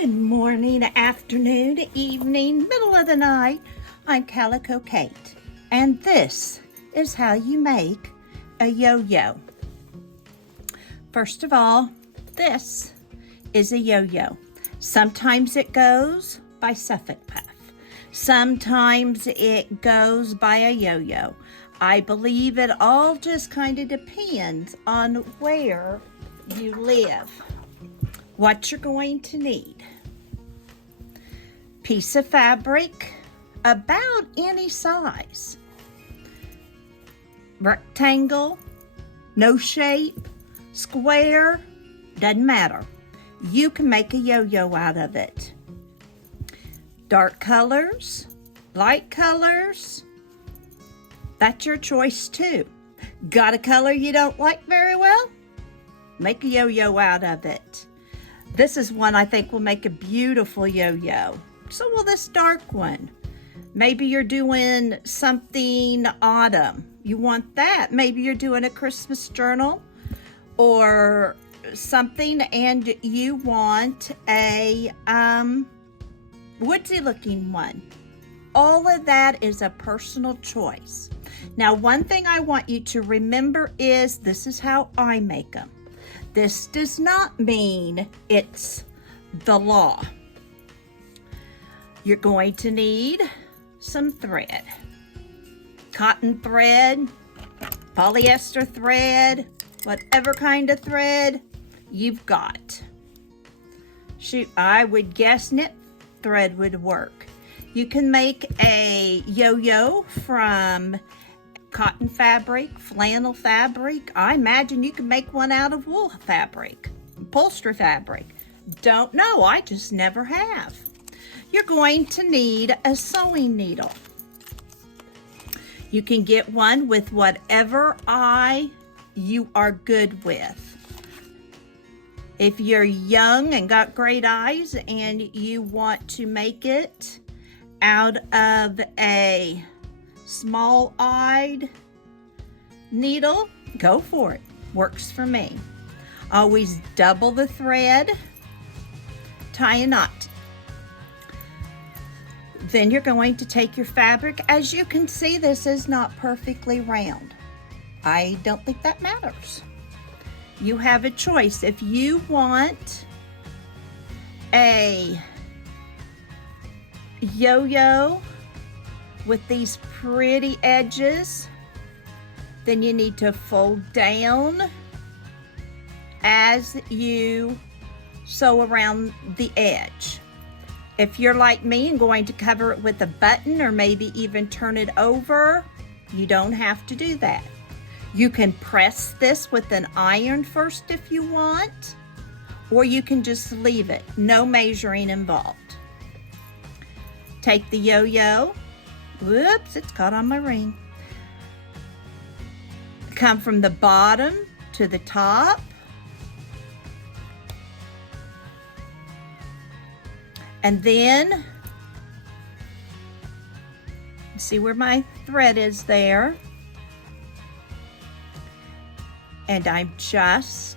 Good morning, afternoon, evening, middle of the night. I'm Calico Kate, and this is how you make a yo-yo. First of all, this is a yo-yo. Sometimes it goes by Suffolk Puff. Sometimes it goes by a yo-yo. I believe it all just kind of depends on where you live. What you're going to need: piece of fabric about any size, rectangle, no shape, square, doesn't matter. You can make a yo-yo out of it. Dark colors, light colors, that's your choice too. Got a color you don't like very well? Make a yo-yo out of it. This is one I think will make a beautiful yo-yo. So will this dark one. Maybe you're doing something autumn. You want that. Maybe you're doing a Christmas journal or something and you want a woodsy looking one. All of that is a personal choice. Now, one thing I want you to remember is this is how I make them. This does not mean it's the law. You're going to need some thread. Cotton thread, polyester thread, whatever kind of thread you've got. Shoot, I would guess knit thread would work. You can make a yo-yo from cotton fabric, flannel fabric. I imagine you can make one out of wool fabric, upholstery fabric. Don't know, I just never have. You're going to need a sewing needle. You can get one with whatever eye you are good with. If you're young and got great eyes and you want to make it out of a small-eyed needle, go for it. Works for me. Always double the thread, tie a knot. Then you're going to take your fabric. As you can see, this is not perfectly round. I don't think that matters. You have a choice. If you want a yo-yo with these pretty edges, then you need to fold down as you sew around the edge. If you're like me and going to cover it with a button or maybe even turn it over, you don't have to do that. You can press this with an iron first if you want, or you can just leave it. No measuring involved. Take the yo-yo. Whoops, it's caught on my ring. Come from the bottom to the top. And then, see where my thread is there. And I'm just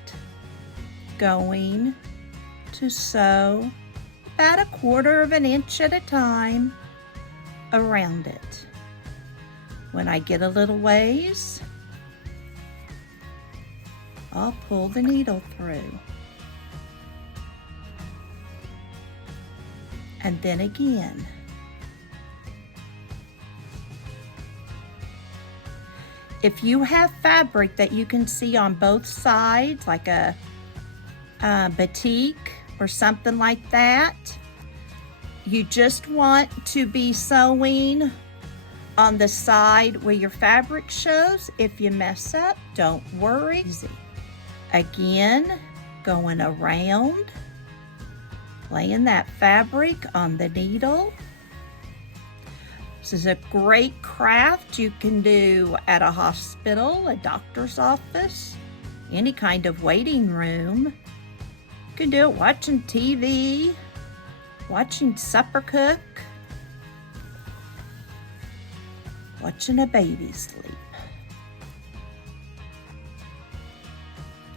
going to sew about 1/4 inch at a time around it. When I get a little ways, I'll pull the needle through. And then again. If you have fabric that you can see on both sides, like a batik or something like that, you just want to be sewing on the side where your fabric shows. If you mess up, don't worry. Again, going around, laying that fabric on the needle. This is a great craft you can do at a hospital, a doctor's office, any kind of waiting room. You can do it watching TV, watching supper cook, watching a baby sleep.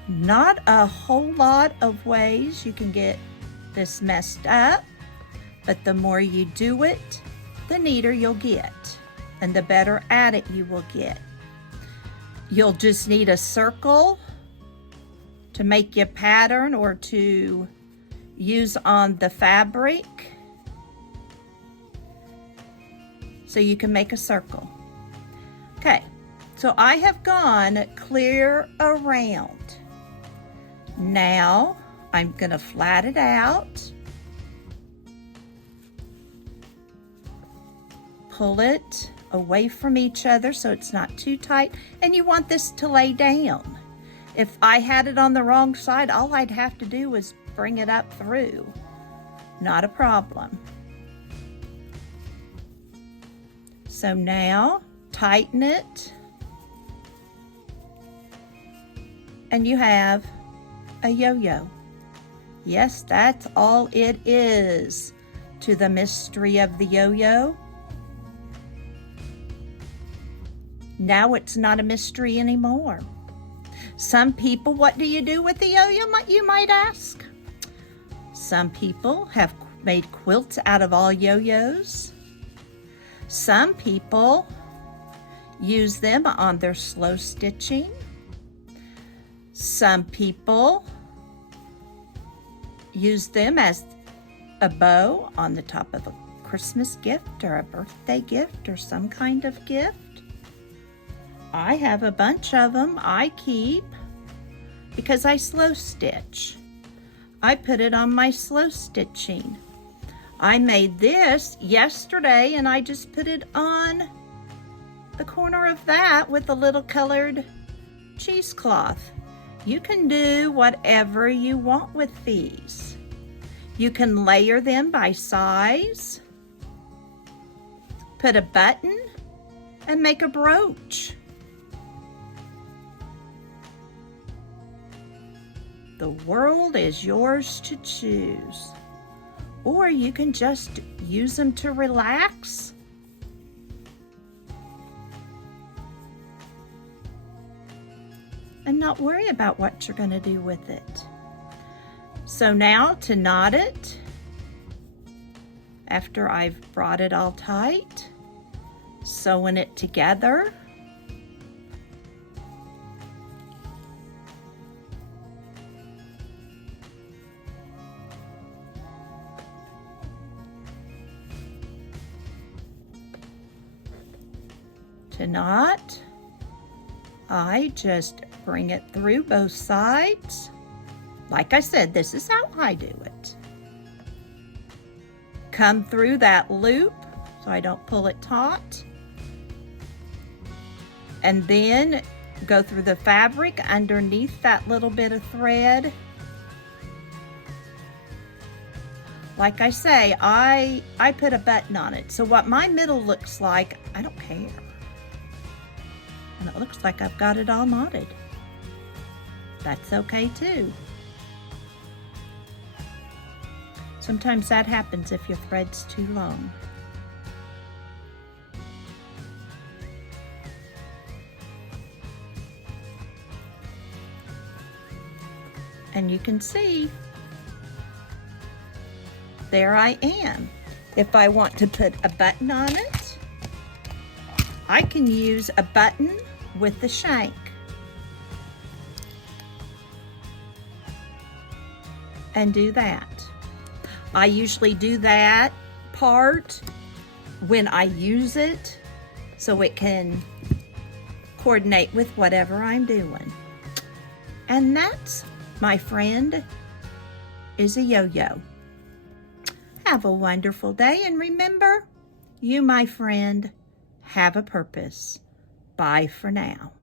Not a whole lot of ways you can get this messed up, but the more you do it, the neater you'll get and the better at it you will get. You'll just need a circle to make your pattern or to use on the fabric. So you can make a circle. Okay, so I have gone clear around. Now I'm gonna flat it out, pull it away from each other so it's not too tight, and you want this to lay down. If I had it on the wrong side, all I'd have to do was bring it up through. Not a problem. So now tighten it, and you have a yo-yo. Yes, that's all it is to the mystery of the yo-yo. Now it's not a mystery anymore. Some people, what do you do with the yo-yo, you might ask? Some people have made quilts out of all yo-yos. Some people use them on their slow stitching. Some people use them as a bow on the top of a Christmas gift or a birthday gift or some kind of gift. I have a bunch of them I keep because I slow stitch. I put it on my slow stitching. I made this yesterday and I just put it on the corner of that with a little colored cheesecloth. You can do whatever you want with these. You can layer them by size, put a button, and make a brooch. The world is yours to choose. Or you can just use them to relax. And not worry about what you're going to do with it. So now to knot it, after I've brought it all tight, sewing it together. To knot, I just bring it through both sides. Like I said, this is how I do it. Come through that loop so I don't pull it taut. And then go through the fabric underneath that little bit of thread. Like I say, I put a button on it. So what my middle looks like, I don't care. And it looks like I've got it all knotted. That's okay too. Sometimes that happens if your thread's too long. And you can see, there I am. If I want to put a button on it, I can use a button with the shank. And do that. I usually do that part when I use it so it can coordinate with whatever I'm doing. And that's, my friend, is a yo-yo. Have a wonderful day, and remember, you, my friend, have a purpose. Bye for now.